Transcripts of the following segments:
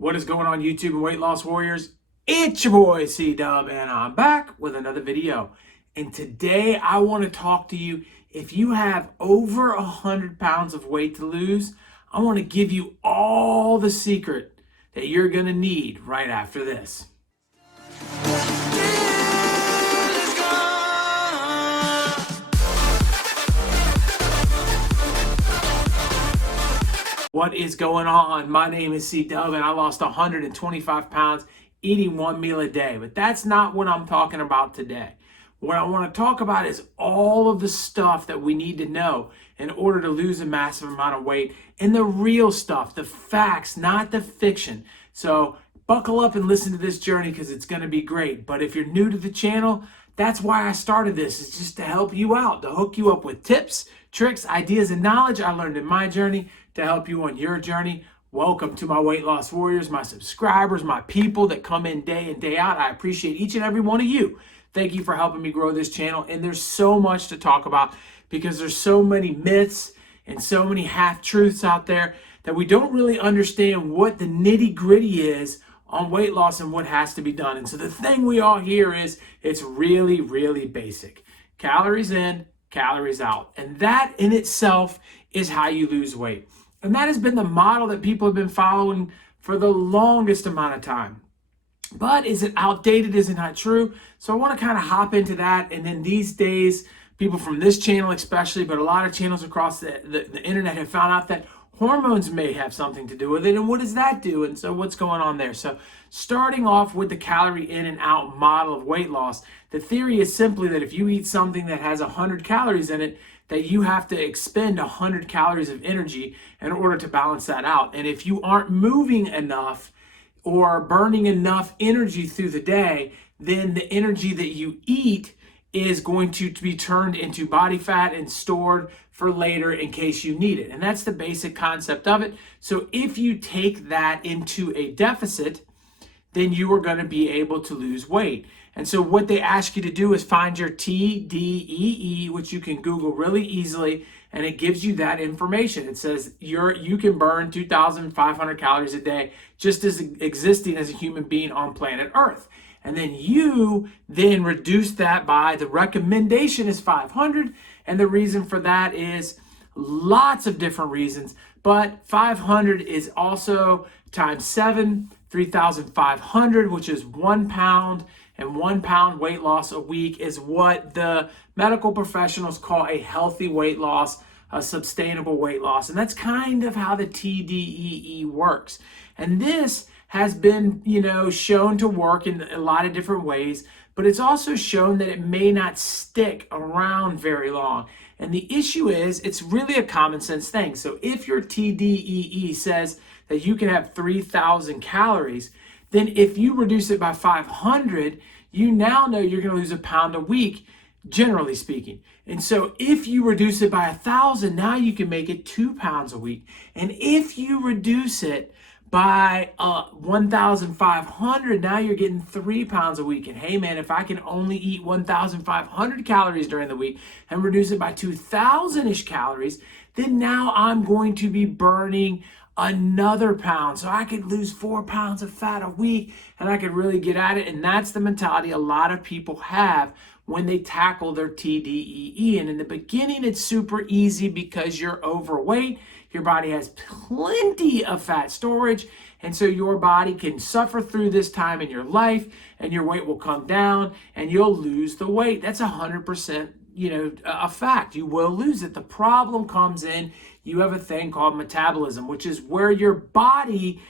What is going on, YouTube and weight loss warriors? It's your boy C-Dub, and I'm back with another video. And today I want to talk to you. If you have over 100 pounds of weight to lose, I want to give you all the secret that you're going to need right after this. What is going on? My name is C-Dub, and I lost 125 pounds eating one meal a day. But that's not what I'm talking about today. What I want to talk about is all of the stuff that we need to know in order to lose a massive amount of weight, and the real stuff, the facts, not the fiction. So buckle up and listen to this journey because it's going to be great. But if you're new to the channel, that's why I started this. It's just to help you out, to hook you up with tips, tricks, ideas, and knowledge I learned in my journey to help you on your journey. Welcome to my weight loss warriors, my subscribers, my people that come in day out. I appreciate each and every one of you. Thank you for helping me grow this channel. And there's so much to talk about because there's so many myths and so many half-truths out there that we don't really understand what the nitty-gritty is on weight loss and what has to be done. And so the thing we all hear is it's really, really basic. Calories in, calories out. And that in itself is how you lose weight. And that has been the model that people have been following for the longest amount of time. But is it outdated? Is it not true? So I want to kind of hop into that. And then these days, people from this channel especially, but a lot of channels across the internet have found out that hormones may have something to do with it. And what does that do? And so what's going on there? So starting off with the calorie in and out model of weight loss, the theory is simply that if you eat something that has 100 calories in it, that you have to expend 100 calories of energy in order to balance that out. And if you aren't moving enough or burning enough energy through the day, then the energy that you eat is going to be turned into body fat and stored for later in case you need it. And that's the basic concept of it. So if you take that into a deficit, then you are going to be able to lose weight. And so what they ask you to do is find your TDEE, which you can Google really easily, and it gives you that information. It says you can burn 2,500 calories a day just as existing as a human being on planet Earth. And then you then reduce that by, the recommendation is 500, and the reason for that is lots of different reasons, but 500 is also times 7, 3,500, which is 1 pound, and 1 pound weight loss a week is what the medical professionals call a healthy weight loss, a sustainable weight loss. And that's kind of how the TDEE works. And this has been, shown to work in a lot of different ways, but it's also shown that it may not stick around very long. And the issue is, it's really a common sense thing. So if your TDEE says that you can have 3,000 calories, then if you reduce it by 500, you now know you're going to lose a pound a week, generally speaking. And so if you reduce it by 1,000, now you can make it 2 pounds a week. And if you reduce it by 1,500, now you're getting 3 pounds a week. And hey man, if I can only eat 1,500 calories during the week and reduce it by 2,000-ish calories, then now I'm going to be burning another pound. So I could lose 4 pounds of fat a week and I could really get at it. And that's the mentality a lot of people have when they tackle their TDEE. And in the beginning, it's super easy because you're overweight. Your body has plenty of fat storage. And so your body can suffer through this time in your life and your weight will come down and you'll lose the weight. That's 100%, a fact. You will lose it. The problem comes in, you have a thing called metabolism, which is where your body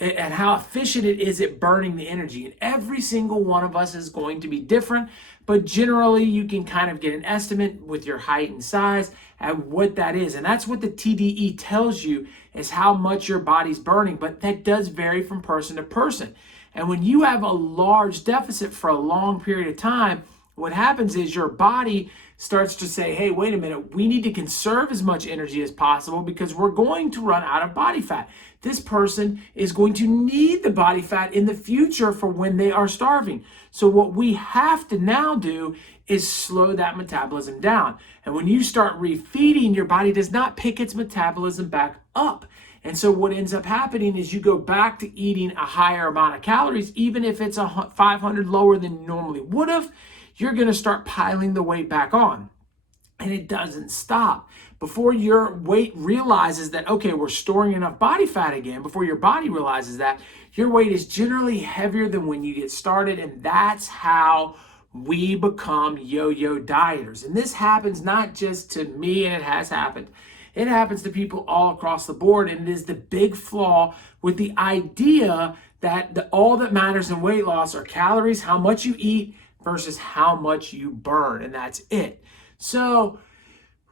and how efficient it is at burning the energy. And every single one of us is going to be different, but generally you can kind of get an estimate with your height and size at what that is. And that's what the TDE tells you, is how much your body's burning, but that does vary from person to person. And when you have a large deficit for a long period of time, what happens is your body starts to say, hey, wait a minute, we need to conserve as much energy as possible because we're going to run out of body fat. This person is going to need the body fat in the future for when they are starving. So what we have to now do is slow that metabolism down. And when you start refeeding, your body does not pick its metabolism back up. And so what ends up happening is you go back to eating a higher amount of calories, even if it's 500 lower than you normally would have, you're going to start piling the weight back on. And it doesn't stop. Before your weight realizes that, okay, we're storing enough body fat again, before your body realizes that, your weight is generally heavier than when you get started. And that's how we become yo-yo dieters. And this happens not just to me, and it has happened. It happens to people all across the board. And it is the big flaw with the idea that all that matters in weight loss are calories, how much you eat versus how much you burn. And that's it. So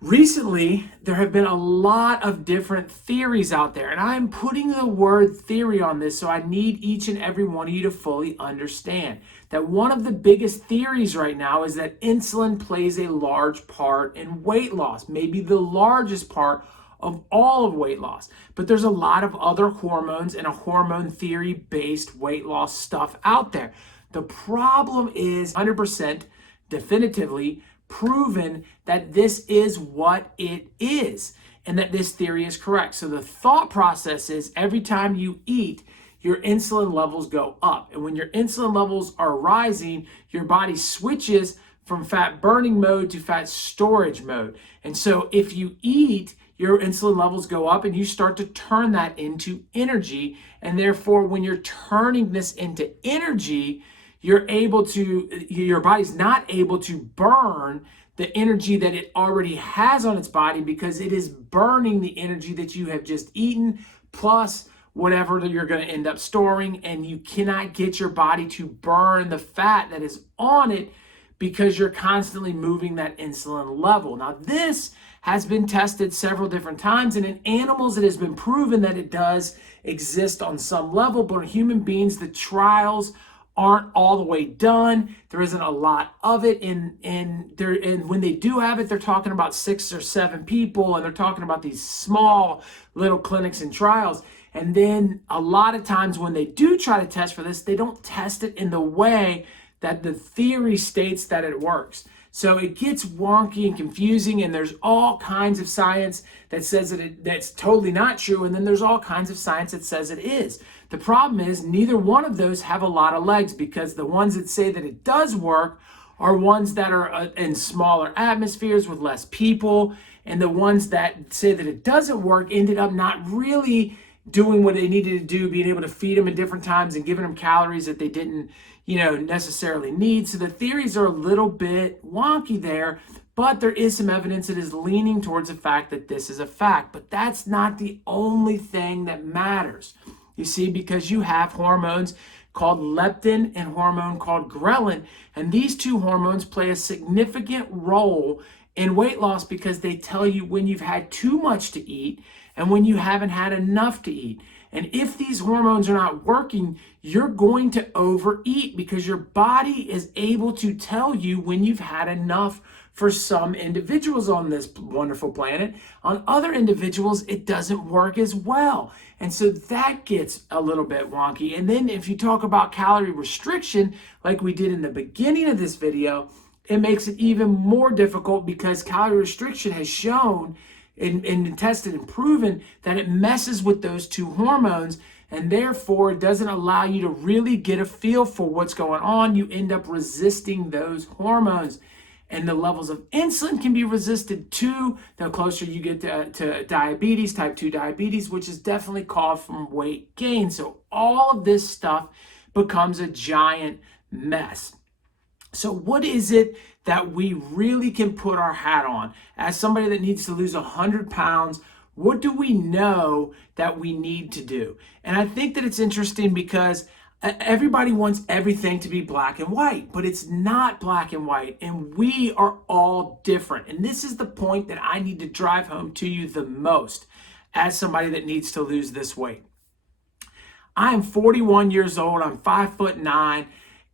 recently, there have been a lot of different theories out there, and I'm putting the word theory on this, so I need each and every one of you to fully understand that one of the biggest theories right now is that insulin plays a large part in weight loss, maybe the largest part of all of weight loss. But there's a lot of other hormones and a hormone theory-based weight loss stuff out there. The problem is 100% definitively proven that this is what it is and that this theory is correct. So the thought process is every time you eat, your insulin levels go up. And when your insulin levels are rising, your body switches from fat burning mode to fat storage mode. And so if you eat, your insulin levels go up and you start to turn that into energy. And therefore, when you're turning this into energy, your body's not able to burn the energy that it already has on its body because it is burning the energy that you have just eaten plus whatever you're going to end up storing, and you cannot get your body to burn the fat that is on it because you're constantly moving that insulin level. Now, this has been tested several different times, and in animals it has been proven that it does exist on some level, but in human beings, the trials aren't all the way done. There isn't a lot of it, and when they do have it, they're talking about 6 or 7 people, and they're talking about these small little clinics and trials. And then a lot of times when they do try to test for this, they don't test it in the way that the theory states that it works. So it gets wonky and confusing, and there's all kinds of science that says that's totally not true, and then there's all kinds of science that says it is. The problem is neither one of those have a lot of legs, because the ones that say that it does work are ones that are in smaller atmospheres with less people, and the ones that say that it doesn't work ended up not really doing what they needed to do, being able to feed them at different times and giving them calories that they didn't necessarily need. So the theories are a little bit wonky there, but there is some evidence that is leaning towards the fact that this is a fact. But that's not the only thing that matters. You see, because you have hormones called leptin and hormone called ghrelin, and these two hormones play a significant role in weight loss because they tell you when you've had too much to eat and when you haven't had enough to eat. And if these hormones are not working, you're going to overeat because your body is able to tell you when you've had enough. For some individuals on this wonderful planet, on other individuals, it doesn't work as well. And so that gets a little bit wonky. And then if you talk about calorie restriction, like we did in the beginning of this video, it makes it even more difficult because calorie restriction has shown and tested and proven that it messes with those two hormones, and therefore it doesn't allow you to really get a feel for what's going on. You end up resisting those hormones, and the levels of insulin can be resisted too the closer you get to diabetes, type 2 diabetes, which is definitely caused from weight gain. So all of this stuff becomes a giant mess. So what is it that we really can put our hat on? As somebody that needs to lose 100 pounds, what do we know that we need to do? And I think that it's interesting because everybody wants everything to be black and white, but it's not black and white, and we are all different. And this is the point that I need to drive home to you the most as somebody that needs to lose this weight. I am 41 years old, I'm 5'9",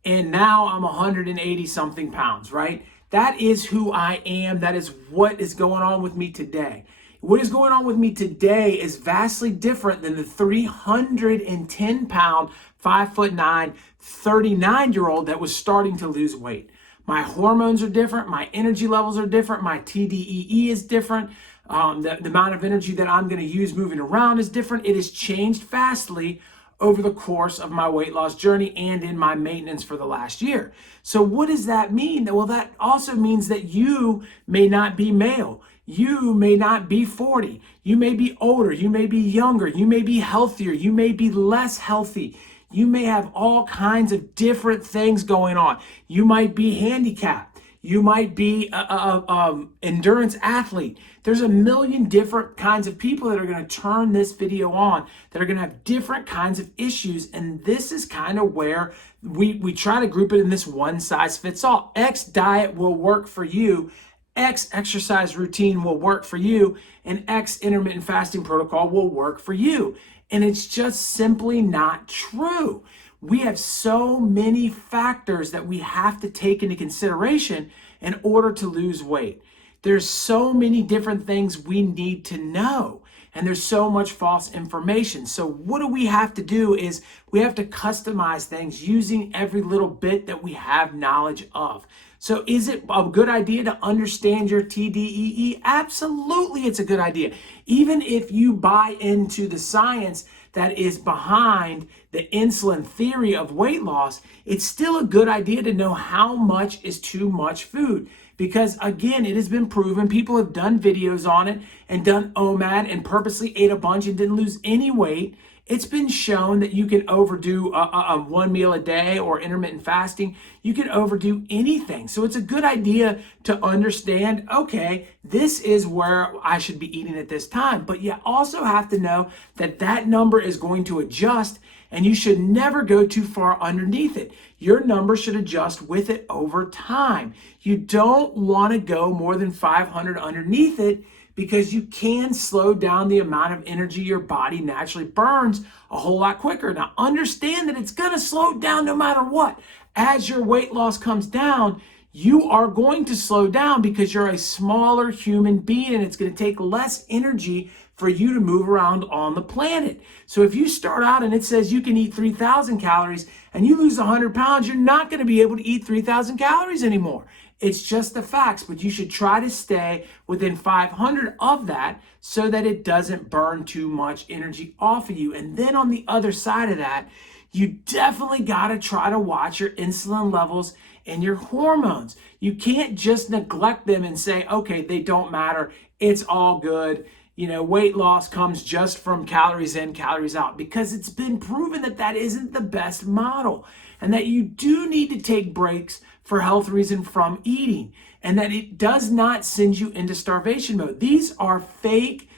and now I'm 180 something pounds, right? That is who I am. That is what is going on with me today. What is going on with me today is vastly different than the 310 pound, 5'9", 39-year-old that was starting to lose weight. My hormones are different. My energy levels are different. My TDEE is different. The amount of energy that I'm going to use moving around is different. It has changed vastly over the course of my weight loss journey and in my maintenance for the last year. So what does that mean? Well, that also means that you may not be male. You may not be 40. You may be older. You may be younger. You may be healthier. You may be less healthy. You may have all kinds of different things going on. You might be handicapped. You might be a endurance athlete. There's a million different kinds of people that are going to turn this video on, that are going to have different kinds of issues. And this is kind of where we try to group it in this one size fits all. X diet will work for you. X exercise routine will work for you, and X intermittent fasting protocol will work for you. And it's just simply not true. We have so many factors that we have to take into consideration in order to lose weight. There's so many different things we need to know, and there's so much false information. So what do we have to do is we have to customize things using every little bit that we have knowledge of. So is it a good idea to understand your TDEE? Absolutely, it's a good idea. Even if you buy into the science that is behind the insulin theory of weight loss, it's still a good idea to know how much is too much food. Because again, it has been proven, people have done videos on it and done OMAD and purposely ate a bunch and didn't lose any weight. It's been shown that you can overdo a one meal a day or intermittent fasting. You can overdo anything. So it's a good idea to understand, okay, this is where I should be eating at this time. But you also have to know that that number is going to adjust, and you should never go too far underneath it. Your number should adjust with it over time. You don't want to go more than 500 underneath it, because you can slow down the amount of energy your body naturally burns a whole lot quicker. Now, understand that it's going to slow down no matter what. As your weight loss comes down, you are going to slow down because you're a smaller human being, and it's going to take less energy for you to move around on the planet. So if you start out and it says you can eat 3,000 calories and you lose 100 pounds, you're not going to be able to eat 3,000 calories anymore. It's just the facts, but you should try to stay within 500 of that so that it doesn't burn too much energy off of you. And then on the other side of that, you definitely got to try to watch your insulin levels and your hormones. You can't just neglect them and say, okay, they don't matter. It's all good. You know, weight loss comes just from calories in, calories out, because it's been proven that that isn't the best model, and that you do need to take breaks for health reason from eating, and that it does not send you into starvation mode. These are fake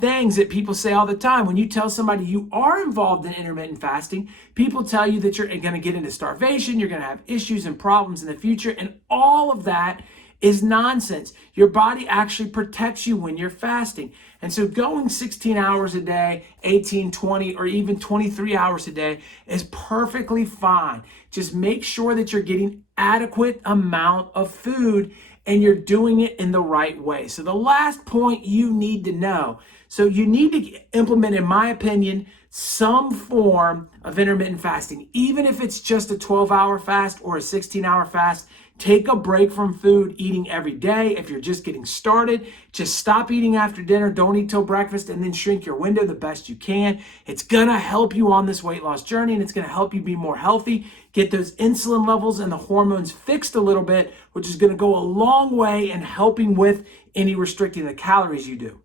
things that people say all the time. When you tell somebody you are involved in intermittent fasting, people tell you that you're going to get into starvation, you're going to have issues and problems in the future, and all of that is nonsense. Your body actually protects you when you're fasting. And so going 16 hours a day, 18, 20, or even 23 hours a day is perfectly fine. Just make sure that you're getting adequate amount of food and you're doing it in the right way. So the last point you need to know, so you need to implement, in my opinion, some form of intermittent fasting. Even if it's just a 12-hour fast or a 16-hour fast, take a break from food eating every day. If you're just getting started, just stop eating after dinner, don't eat till breakfast, and then shrink your window the best you can. It's gonna help you on this weight loss journey, and it's gonna help you be more healthy, get those insulin levels and the hormones fixed a little bit, which is gonna go a long way in helping with any restricting the calories you do.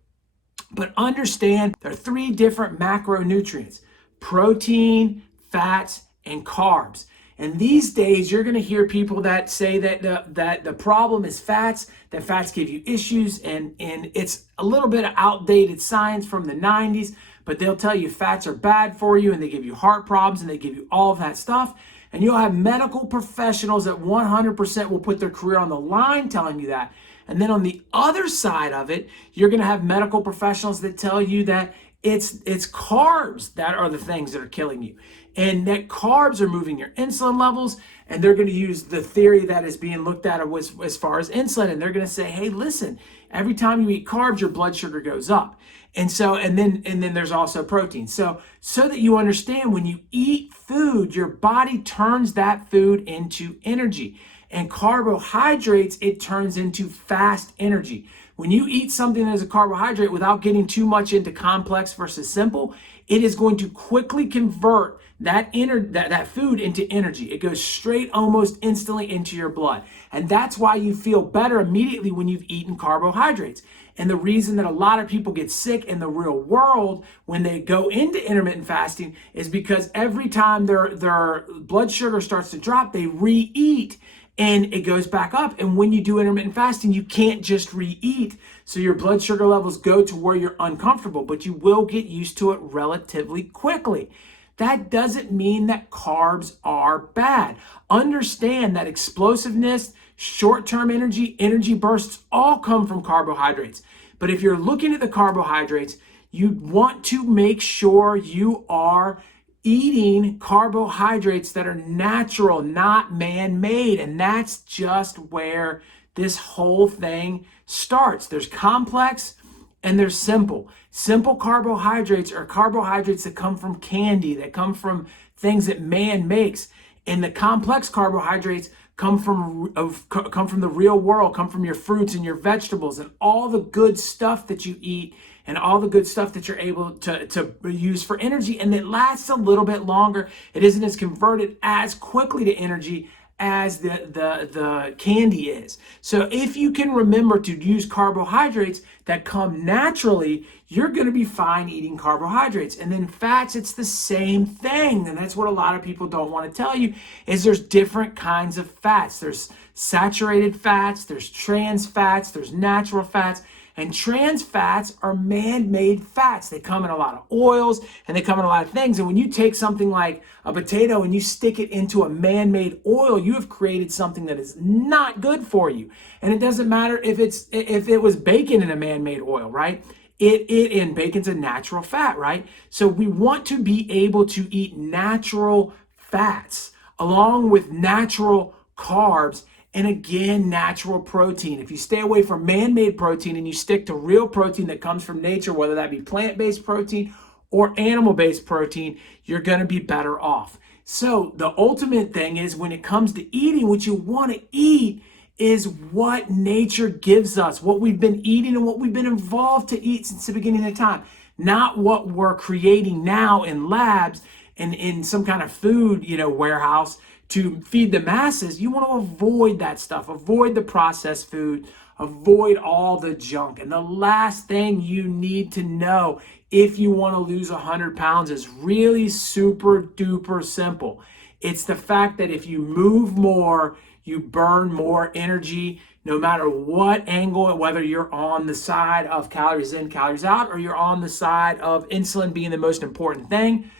But understand there are 3 different macronutrients: protein, fats, and carbs. And these days, you're going to hear people that say that the problem is fats, that fats give you issues, and it's a little bit of outdated science from the 90s, but they'll tell you fats are bad for you, and they give you heart problems, and they give you all of that stuff. And you'll have medical professionals that 100% will put their career on the line telling you that. And then on the other side of it, you're going to have medical professionals that tell you that it's carbs that are the things that are killing you, and that carbs are moving your insulin levels, and they're going to use the theory that is being looked at as far as insulin, and they're going to say, hey, listen, every time you eat carbs, your blood sugar goes up. And so, and then there's also protein. So that you understand, when you eat food, your body turns that food into energy. And carbohydrates, it turns into fast energy. When you eat something that is a carbohydrate without getting too much into complex versus simple, it is going to quickly convert that food into energy. It goes straight, almost instantly into your blood. And that's why you feel better immediately when you've eaten carbohydrates. And the reason that a lot of people get sick in the real world when they go into intermittent fasting is because every time their blood sugar starts to drop, they re-eat and it goes back up. And when you do intermittent fasting, you can't just re-eat. So your blood sugar levels go to where you're uncomfortable, but you will get used to it relatively quickly. That doesn't mean that carbs are bad. Understand that explosiveness, short-term energy bursts all come from carbohydrates. But if you're looking at the carbohydrates, you want to make sure you are eating carbohydrates that are natural, not man-made. And that's just where this whole thing starts. There's complex and there's simple. Simple carbohydrates are carbohydrates that come from candy, that come from things that man makes. And the complex carbohydrates come from the real world, come from your fruits and your vegetables and all the good stuff that you eat and all the good stuff that you're able to use for energy, and it lasts a little bit longer. It isn't as converted as quickly to energy as the candy is. So if you can remember to use carbohydrates that come naturally, you're going to be fine eating carbohydrates. And then fats, it's the same thing. And that's what a lot of people don't want to tell you is there's different kinds of fats. There's saturated fats, there's trans fats, there's natural fats. And trans fats are man-made fats. They come in a lot of oils and they come in a lot of things. And when you take something like a potato and you stick it into a man-made oil, you have created something that is not good for you. And it doesn't matter if it was bacon in a man-made oil, right? And bacon's a natural fat, right? So we want to be able to eat natural fats along with natural carbs. And again, natural protein. If you stay away from man-made protein and you stick to real protein that comes from nature, whether that be plant-based protein or animal-based protein, you're going to be better off. So the ultimate thing is when it comes to eating, what you want to eat is what nature gives us, what we've been eating and what we've been involved to eat since the beginning of time, not what we're creating now in labs and in some kind of food, warehouse to feed the masses. You want to avoid that stuff, avoid the processed food, avoid all the junk. And the last thing you need to know if you want to lose 100 pounds is really super duper simple. It's the fact that if you move more, you burn more energy, no matter what angle, whether you're on the side of calories in, calories out, or you're on the side of insulin being the most important thing.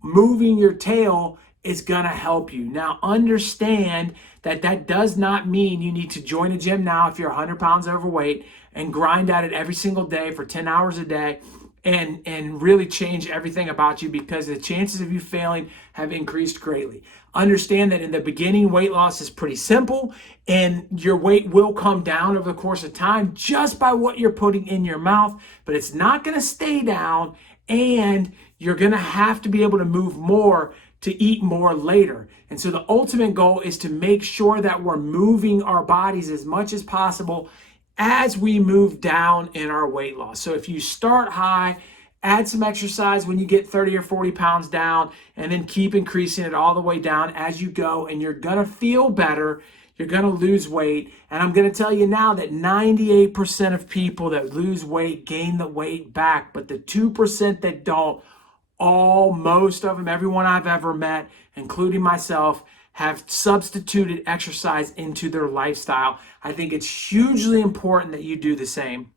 Moving your tail is gonna help you. Now understand that does not mean you need to join a gym now if you're 100 pounds overweight and grind at it every single day for 10 hours a day and really change everything about you, because the chances of you failing have increased greatly. Understand that in the beginning, weight loss is pretty simple and your weight will come down over the course of time just by what you're putting in your mouth, but it's not gonna stay down, and you're gonna have to be able to move more to eat more later. And so the ultimate goal is to make sure that we're moving our bodies as much as possible as we move down in our weight loss. So if you start high, add some exercise when you get 30 or 40 pounds down, and then keep increasing it all the way down as you go, and you're gonna feel better, you're gonna lose weight. And I'm gonna tell you now that 98% of people that lose weight gain the weight back, but the 2% that don't, most of them, everyone I've ever met, including myself, have substituted exercise into their lifestyle. I think it's hugely important that you do the same.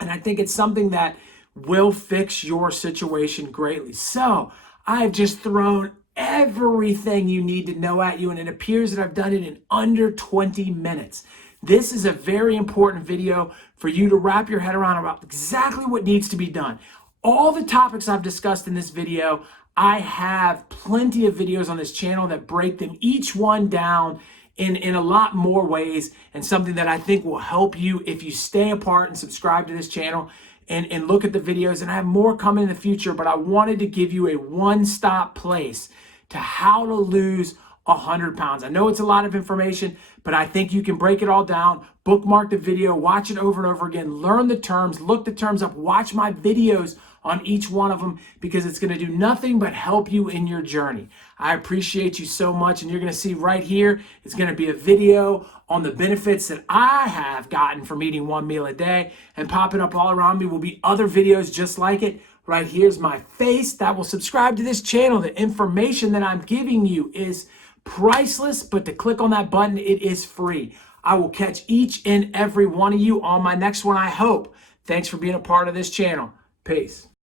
And I think it's something that will fix your situation greatly. So I've just thrown everything you need to know at you, and it appears that I've done it in under 20 minutes. This is a very important video for you to wrap your head around about exactly what needs to be done. All the topics I've discussed in this video, I have plenty of videos on this channel that break them each one down in a lot more ways, and something that I think will help you if you stay apart and subscribe to this channel and look at the videos. And I have more coming in the future, but I wanted to give you a one-stop place to how to lose 100 pounds. I know it's a lot of information, but I think you can break it all down, bookmark the video, watch it over and over again, learn the terms, look the terms up, watch my videos on each one of them, because it's going to do nothing but help you in your journey. I appreciate you so much, and you're going to see right here, it's going to be a video on the benefits that I have gotten from eating 1 meal a day, and popping up all around me will be other videos just like it. Right here's my face that will subscribe to this channel. The information that I'm giving you is priceless, but to click on that button, it is free. I will catch each and every one of you on my next one, I hope. Thanks for being a part of this channel. Peace.